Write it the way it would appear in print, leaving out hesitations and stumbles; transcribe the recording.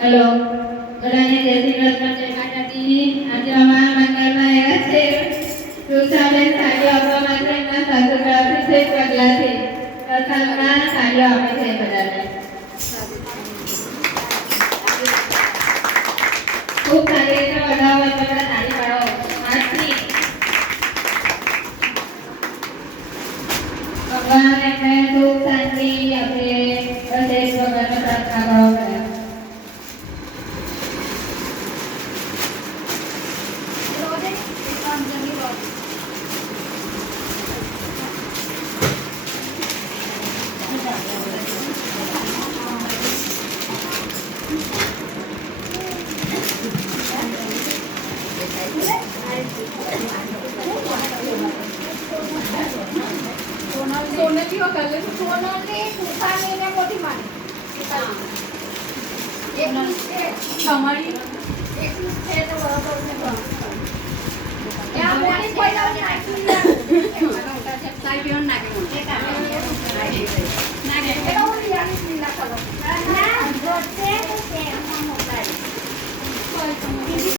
हेलो બધાને જય શ્રી કૃષ્ણ જય માતાજી। આજે અમારા મંડળમાં એવા છે તુષાબેન સાડીઓ આપવા માટે એમના સાસુ તરફથી છે પગલાથી પ્રથમમાં સાડીઓ આપે છે બધાને ખૂબ સારી રીતે વધાવો એટલે બધા તાળી પાડો આજથી ભગવાન એમને સુખ શાંતિ આપે બસ એક ભગવાનને પ્રાર્થના કરો બધા सोन्याची वकाल सोनाने तुफाने ने मोठी माने एक તમારી એક છે તો બરાબર છે